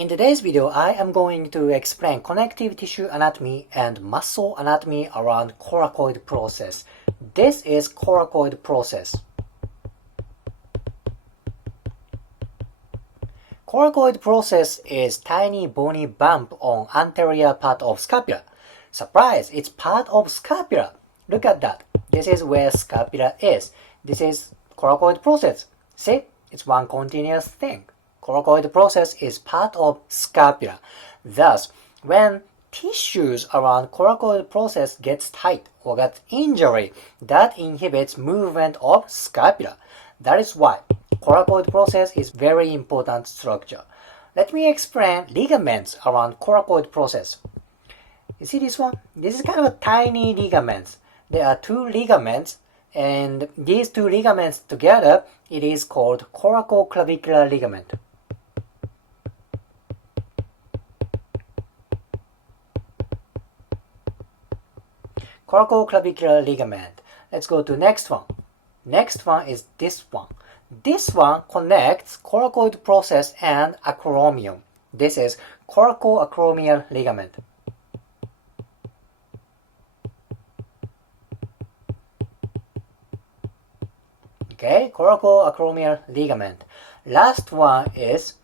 In today's video, I am going to explain connective tissue anatomy and muscle anatomy around coracoid process. This is coracoid process. Coracoid process is tiny bony bump on anterior part of scapula. Surprise! It's part of scapula. Look at that. This is where scapula is. This is coracoid process. See? It's one continuous thing. Coracoid process is part of scapula. Thus, when tissues around coracoid process gets tight or gets injury, that inhibits movement of scapula. That is why coracoid process is very important structure. Let me explain ligaments around coracoid process. You see this one? This is kind of a tiny ligaments. There are two ligaments, and these two ligaments together, it is called coracoclavicular ligament. Coracoclavicular ligament. Let's go to next one. Next one is this one. This one connects coracoid process and acromion. This is coracoacromial ligament. Okay, coracoacromial ligament. Last one is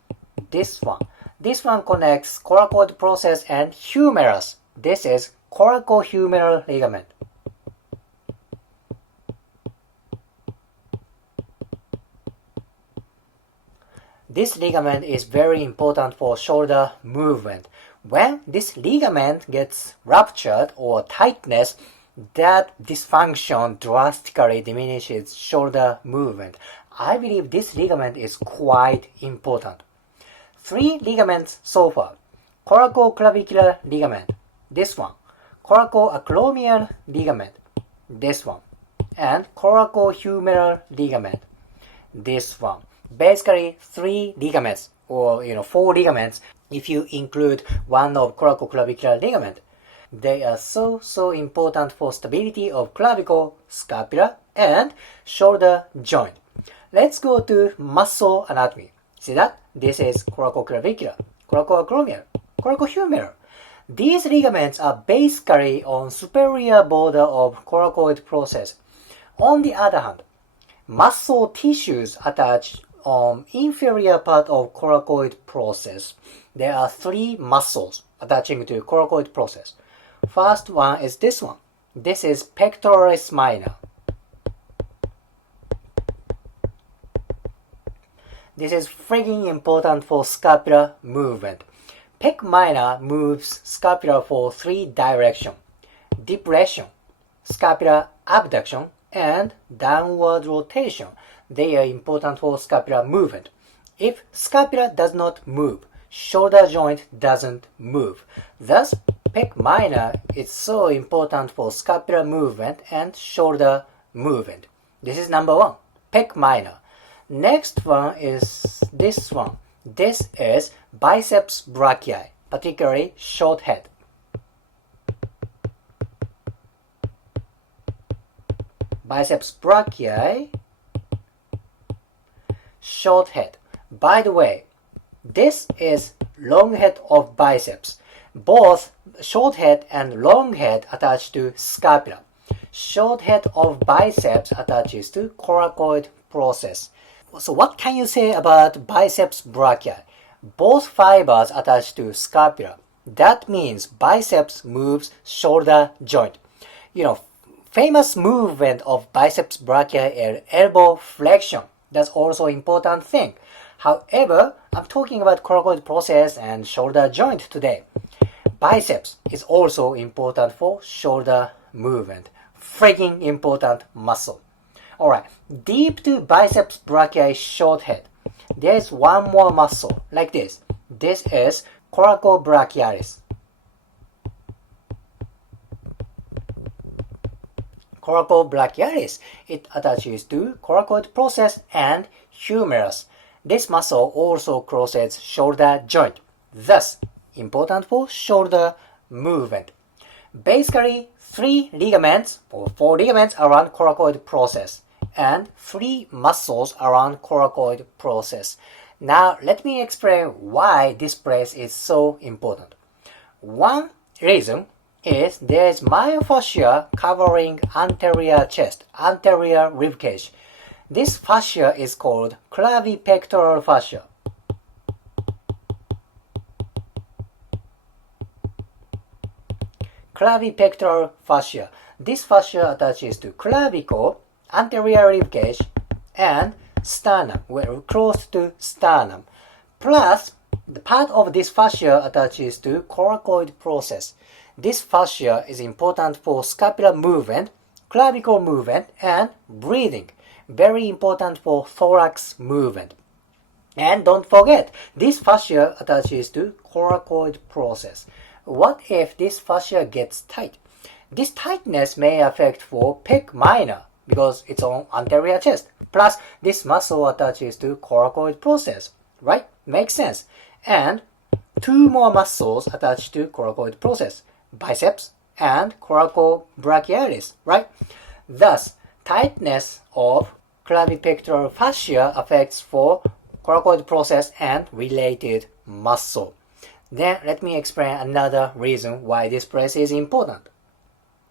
this one. This one connects coracoid process and humerus. This is coracohumeral ligament. This ligament is very important for shoulder movement. When this ligament gets ruptured or tightness, that dysfunction drastically diminishes shoulder movement. I believe this ligament is quite important. 3 ligaments so far. Coracoclavicular ligament, this one. Coracoacromial ligament, this one. And coracohumeral ligament, this one. Basically 3 ligaments, or 4 ligaments if you include one of coracoclavicular ligament. They are so important for stability of clavicle, scapula, and shoulder joint. Let's go to muscle anatomy. See that? This is coracoclavicular, coracoacromial, coracohumeral. These ligaments are basically on superior border of coracoid process. On the other hand, muscle tissues attach on inferior part of coracoid process. There are 3 muscles attaching to coracoid process. First one is this one. This is pectoralis minor. This is freaking important for scapular movement. Pec minor moves scapula for 3 directions: depression, scapular abduction, and downward rotation. They are important for scapular movement. If scapula does not move, shoulder joint doesn't move. Thus, pec minor is so important for scapular movement and shoulder movement. This is number 1, pec minor. Next one is this one. This is biceps brachii, particularly short head. Biceps brachii, short head. By the way, this is long head of biceps. Both short head and long head attach to scapula. Short head of biceps attaches to coracoid process. So what can you say about biceps brachii? Both fibers attach to scapula. That means biceps moves shoulder joint. Famous movement of biceps brachii is elbow flexion. That's also important thing. However, I'm talking about coracoid process and shoulder joint today. Biceps is also important for shoulder movement. Freaking important muscle. Alright, deep to biceps brachii short head. There is one more muscle, like this. This is coracobrachialis. Coracobrachialis. It attaches to coracoid process and humerus. This muscle also crosses shoulder joint. Thus, important for shoulder movement. Basically, 3 ligaments or 4 ligaments around coracoid process and 3 muscles around coracoid process. Now let me explain why this place is so important. One reason is there is myofascia covering anterior chest, anterior ribcage. This fascia is called clavipectoral fascia. Clavipectoral fascia. This fascia attaches to clavicle, anterior ribcage, and sternum, close to sternum. Plus, the part of this fascia attaches to coracoid process. This fascia is important for scapular movement, clavicle movement, and breathing. Very important for thorax movement. And don't forget, this fascia attaches to coracoid process. What if this fascia gets tight? This tightness may affect for pec minor because it's on anterior chest. Plus, this muscle attaches to coracoid process, right? Makes sense. And two more muscles attached to coracoid process, biceps and coracobrachialis, right? Thus, tightness of clavipectoral fascia affects for coracoid process and related muscle. Then let me explain another reason why this place is important.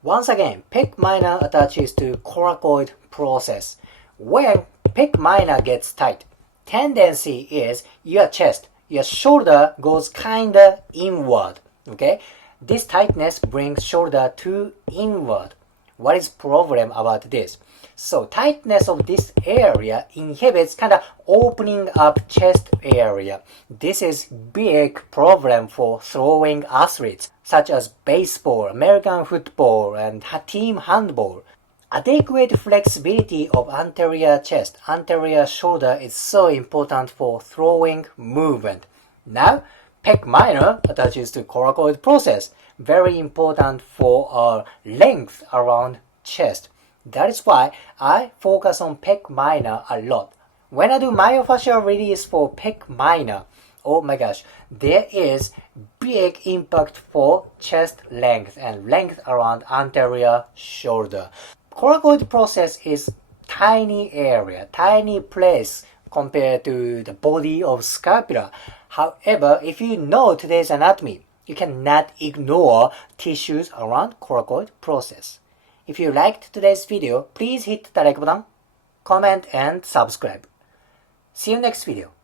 Once again, pec minor attaches to coracoid process. When pec minor gets tight, tendency is your chest, your shoulder goes kinda inward, okay? This tightness brings shoulder to inward. What is problem about this? So tightness of this area inhibits kind of opening up chest area. This is big problem for throwing athletes such as baseball, American football, and team handball. Adequate flexibility of anterior chest, anterior shoulder is so important for throwing movement. Now, pec minor attaches to coracoid process. Very important for length around chest. That is why I focus on pec minor a lot. When I do myofascial release for pec minor, oh my gosh, there is big impact for chest length and length around anterior shoulder. Coracoid process is tiny area, tiny place compared to the body of scapula. However, if you know today's anatomy, you cannot ignore tissues around coracoid process. If you liked today's video, please hit the like button, comment, and subscribe. See you next video.